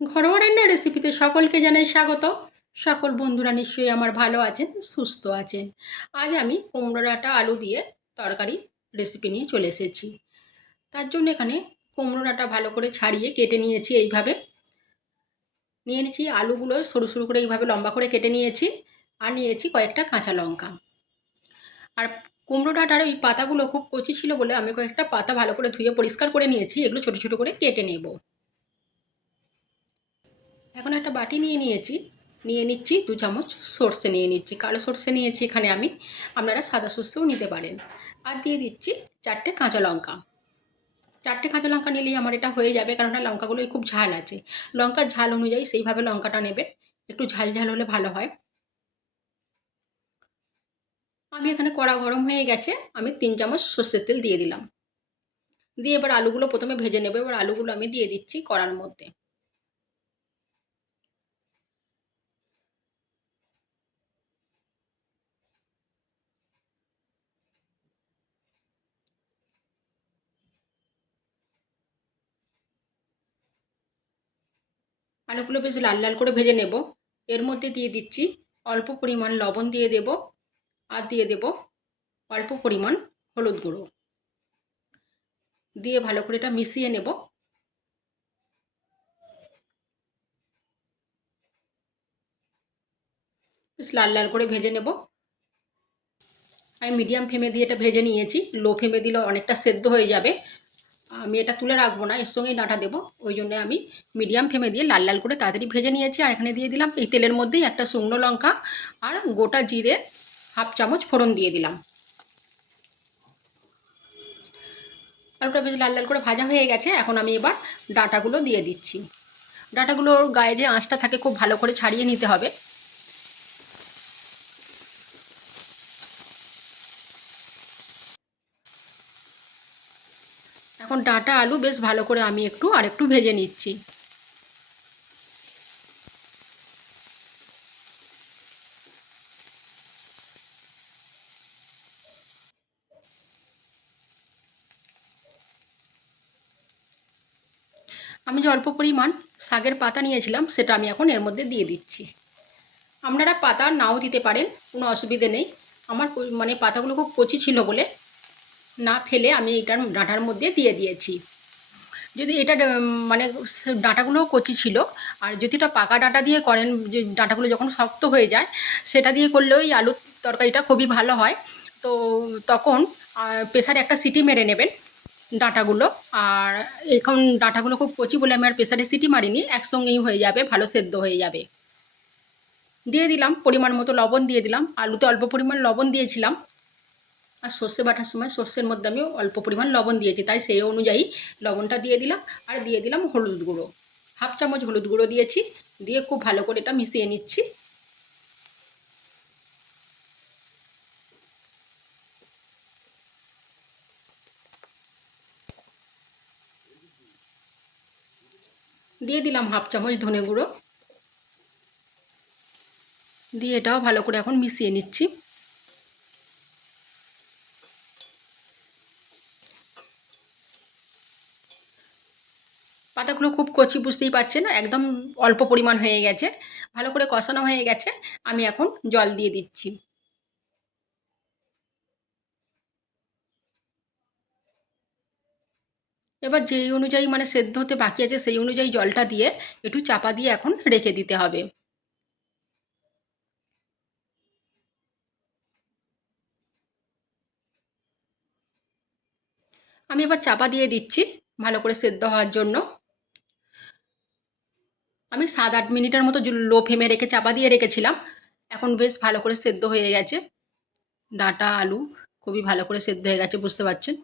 ঘরোয়া রান্নার রেসিপিতে সকলকে জানাই স্বাগত। সকল বন্ধুরা নিশ্চয়ই আমার ভালো আছেন, সুস্থ আছেন। আজ আমি কুমড়ো ডাঁটা আলু দিয়ে তরকারি রেসিপি নিয়ে চলে এসেছি। তার জন্য এখানে কুমড়ো ডাঁটা ভালো করে ছাড়িয়ে কেটে নিয়েছি এইভাবে। নিয়ে নিয়েছি আলুগুলো সরু সরু করে এইভাবে লম্বা করে কেটে নিয়েছি। আর নিয়েছি কয়েকটা কাঁচা লঙ্কা। আর কুমড়ো ডাঁটার ওই পাতাগুলো খুব কচি ছিল বলে আমি কয়েকটা পাতা ভালো করে ধুয়ে পরিষ্কার করে নিয়েছি। এগুলো ছোটো ছোটো করে কেটে নেব। এখন একটা বাটি নিয়ে নিচ্ছি 2 চামচ সর্ষে নিয়ে নিচ্ছি, কালো সর্ষে নিয়েছি এখানে আমি, আপনারা সাদা সর্ষেও নিতে পারেন। আর দিয়ে দিচ্ছি 4টে কাঁচা লঙ্কা। 4টে কাঁচা লঙ্কা নিলেই আমার এটা হয়ে যাবে, কারণ লঙ্কাগুলোই খুব ঝাল আছে। লঙ্কার ঝাল অনুযায়ী সেইভাবে লঙ্কাটা নেবেন, একটু ঝাল ঝাল হলে ভালো হয়। আমি এখানে কড়া গরম হয়ে গেছে, আমি 3 চামচ সর্ষের তেল দিয়ে দিলাম। দিয়ে এবার আলুগুলো প্রথমে ভেজে নেব। এবার আলুগুলো আমি দিয়ে দিচ্ছি কড়ার মধ্যে। আলুগুলো বেশ লাল লাল করে ভেজে নেব। এর মধ্যে দিয়ে দিচ্ছি অল্প পরিমাণ লবণ দিয়ে দেব। আর দিয়ে দেব অল্প পরিমাণ হলুদ গুঁড়ো। দিয়ে ভালো করে এটা মিশিয়ে নেব। বেশ লাল লাল করে ভেজে নেব। আমি মিডিয়াম ফ্লেমে দিয়ে এটা ভেজে নিয়েছি। লো ফ্লেমে দিলে অনেকটা সেদ্ধ হয়ে যাবে। আমি এটা তুলে রাখবো না, এর সঙ্গেই ডাঁটা দেবো। ওই জন্য আমি মিডিয়াম ফ্লেমে দিয়ে লাল লাল করে তাড়াতাড়ি ভেজে নিয়েছি। আর এখানে দিয়ে দিলাম এই তেলের মধ্যেই একটা শুকনো লঙ্কা আর গোটা জিরে 1/2 চামচ ফোড়ন দিয়ে দিলাম। আলুটা বেশ লাল লাল করে ভাজা হয়ে গেছে। এখন আমি এবার ডাঁটাগুলো দিয়ে দিচ্ছি। ডাঁটাগুলোর গায়ে যে আঁশটা থাকে খুব ভালো করে ছাড়িয়ে নিতে হবে। এখন ডাঁটা আলু বেশ ভালো করে আমি আরেকটু ভেজে নিচ্ছি। আমি যে অল্প পরিমাণ শাকের পাতা নিয়েছিলাম সেটা আমি এখন এর মধ্যে দিয়ে দিচ্ছি। আপনারা পাতা নাও দিতে পারেন, কোনো অসুবিধে নেই। আমার মানে পাতাগুলো খুব কচি ছিল বলে না ফেলে আমি এটার ডাঁটার মধ্যে দিয়ে দিয়েছি। যদি এটা মানে ডাঁটাগুলোও কচি ছিল, আর যদি এটা পাকা ডাঁটা দিয়ে করেন, যে ডাঁটাগুলো যখন শক্ত হয়ে যায় সেটা দিয়ে করলেও এই আলুর তরকারিটা খুবই ভালো হয়। তো তখন প্রেসারে একটা সিটি মেরে নেবেন ডাঁটাগুলো। আর এখন ডাঁটাগুলো খুব কচি বলে আমি আর প্রেসারে সিটি মারিনি, একসঙ্গেই হয়ে যাবে, ভালো সেদ্ধ হয়ে যাবে। দিয়ে দিলাম পরিমাণ মতো লবণ দিয়ে দিলাম। আলুতে অল্প পরিমাণ লবণ দিয়েছিলাম। আর সর্ষে বাটার সময় সর্ষের মধ্যে আমি অল্প পরিমাণ লবণ দিয়েছি, তাই সেই অনুযায়ী লবণটা দিয়ে দিলাম। আর দিয়ে দিলাম হলুদ গুঁড়ো, 1/2 চামচ হলুদ গুঁড়ো দিয়েছি। দিয়ে খুব ভালো করে এটা মিশিয়ে নিচ্ছি। দিয়ে দিলাম 1/2 চামচ ধনে গুঁড়ো। দিয়ে এটাও ভালো করে এখন মিশিয়ে নিচ্ছি। পাতাগুলো খুব কচি, বুঝতেই পারছেন, একদম অল্প পরিমাণ হয়ে গেছে, ভালো করে কষানো হয়ে গেছে। আমি এখন জল দিয়ে দিচ্ছি। এবার যেই অনুযায়ী মানে সেদ্ধ হতে বাকি আছে সেই অনুযায়ী জলটা দিয়ে একটু চাপা দিয়ে এখন রেখে দিতে হবে। আমি এবার চাপা দিয়ে দিচ্ছি ভালো করে সেদ্ধ হওয়ার জন্য। আমি 7-8 মিনিটের মতো লো ফ্লেমে রেখে চাপা দিয়ে রেখেছিলাম। এখন বেশ ভালো করে সেদ্ধ হয়ে গেছে। ডাঁটা আলু খুবই ভালো করে সেদ্ধ হয়ে গেছে, বুঝতে পারছেন।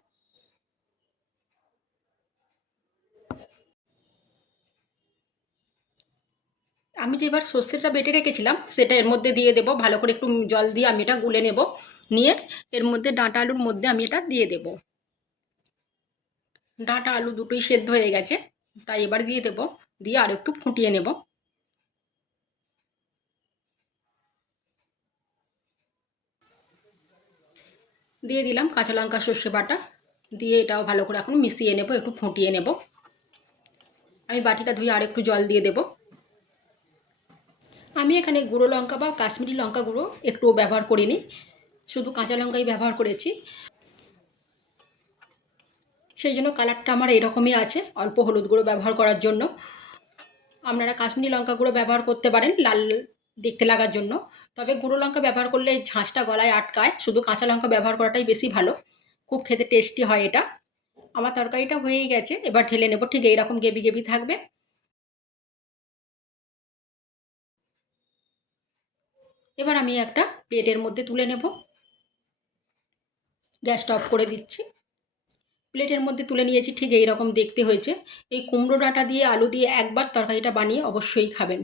আমি যে এবার সর্ষেটা বেটে রেখেছিলাম সেটা এর মধ্যে দিয়ে দেবো। ভালো করে একটু জল দিয়ে আমি এটা গুলে নেব। নিয়ে এর মধ্যে ডাঁটা আলুর মধ্যে আমি এটা দিয়ে দেবো। ডাঁটা আলু দুটোই সেদ্ধ হয়ে গেছে, তাই এবার দিয়ে দেবো। দিয়ে আর একটু ফুটিয়ে নেব। দিয়ে দিলাম কাঁচা লঙ্কা সর্ষে বাটা। দিয়ে এটাও ভালো করে এখন মিশিয়ে নেব, একটু ফুটিয়ে নেব। আমি বাটিটা ধুয়ে আর একটু জল দিয়ে দেব। আমি এখানে গুঁড়ো লঙ্কা বা কাশ্মীরি লঙ্কা গুঁড়ো একটুও ব্যবহার করিনি, শুধু কাঁচা লঙ্কাই ব্যবহার করেছি। সেই জন্য কালারটা আমার এরকমই আছে, অল্প হলুদ গুঁড়ো ব্যবহার করার জন্য। আপনারা কাশ্মীরি লঙ্কা গুঁড়ো ব্যবহার করতে পারেন লাল দেখতে লাগার জন্য, তবে গুঁড়ো লঙ্কা ব্যবহার করলে ঝাঁঝটা গলায় আটকায়, শুধু কাঁচা লঙ্কা ব্যবহার করাটাই বেশি ভালো। খুব খেতে টেস্টি হয় এটা। আমার তরকারিটা হয়েই গেছে, এবার ঢেলে নেব। ঠিক এইরকম গেবি গেবি থাকবে। এবার আমি একটা প্লেটের মধ্যে তুলে নেব। গ্যাসটা অফ করে দিচ্ছি। প্লেটের মধ্যে তুলে নিয়েছি, ঠিক এই রকম দেখতে হয়েছে। এই কুমড়ো ডাঁটা দিয়ে আলু দিয়ে একবার তরকারিটা বানিয়ে অবশ্যই খাবেন,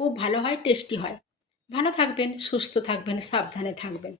খুব ভালো হয়, টেস্টি হয়। ভালো থাকবেন, সুস্থ থাকবেন, সাবধানে থাকবেন।